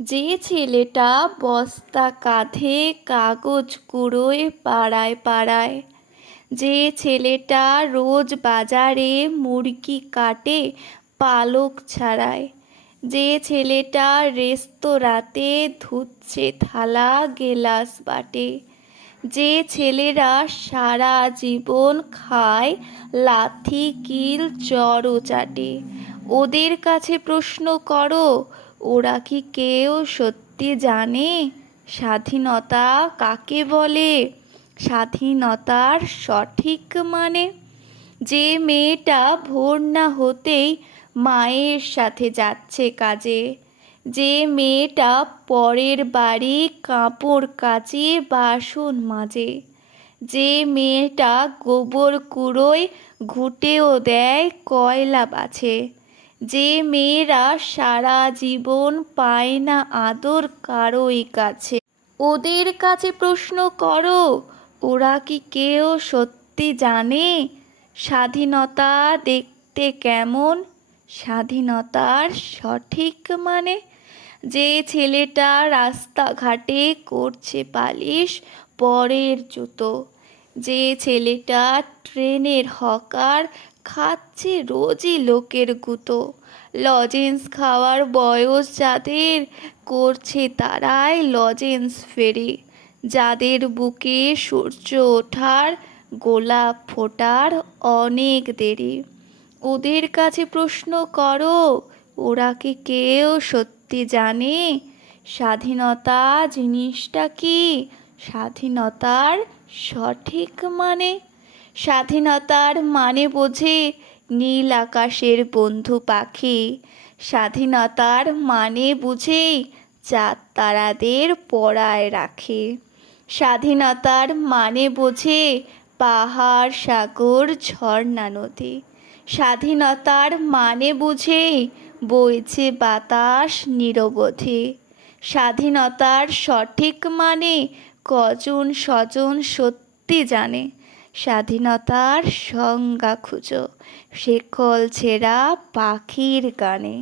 যে ছেলেটা বস্তা কাঁধে কাগজ কুড়োয় পাড়ায় পাড়ায়, যে ছেলেটা রোজ বাজারে মুরগি কাটে পালক ছাড়ায়, যে ছেলেটা রেস্তোরাঁতে ধুচ্ছে থালা গেলাস বাটে, যে ছেলেরা সারা জীবন খায় লাথি কিল চড়ও চাটে, ওদের কাছে প্রশ্ন করো, ওরা কি কেউ সত্যি জানে স্বাধীনতা কাকে বলে, স্বাধীনতার সঠিক মানে? যে মেয়েটা ভোর না হতেই মায়ের সাথে যাচ্ছে কাজে, যে মেয়েটা পরের বাড়ি কাপড় কাচে বাসন মাজে, যে মেয়েটা গোবর কুড়োয় ঘুঁটেও দেয় কয়লা বাছে, যে মেয়েরা সারা জীবন পায় না আদর কারোই কাছে, ওদের কাছে প্রশ্ন করো, ওরা কি কেউ সত্যি জানে স্বাধীনতা দেখতে কেমন, স্বাধীনতার সঠিক মানে? যে ছেলেটা রাস্তাঘাটে করছে পালিশ পরের জুতো, যে ছেলেটা ট্রেনের হকার খাচ্ছে রোজই লোকের গুঁতো, লজেন্স খাওয়ার বয়স যাদের করছে তারাই লজেন্স ফেরি, যাদের বুকে সূর্য ওঠার গোলাপ ফোটার অনেক দেরি, ওদের কাছে প্রশ্ন করো, ওরা কি কেউ সত্যি জানে স্বাধীনতা জিনিসটা কি, স্বাধীনতার সঠিক মানে? স্বাধীনতার মানে বোঝে নীল আকাশের বন্ধু পাখি, স্বাধীনতার মানে বুঝেই চাঁদ তারাদের পরায় রাখে, স্বাধীনতার মানে বোঝে পাহাড় সাগর ঝর্ণা নদী, স্বাধীনতার মানে বুঝেই বইছে বাতাস নিরবধি, স্বাধীনতার সঠিক মানে কজন স্বজন সত্যি জানে, স্বাধীনতার সংজ্ঞা খুঁজো শেকল ছেঁড়া পাখির গানে।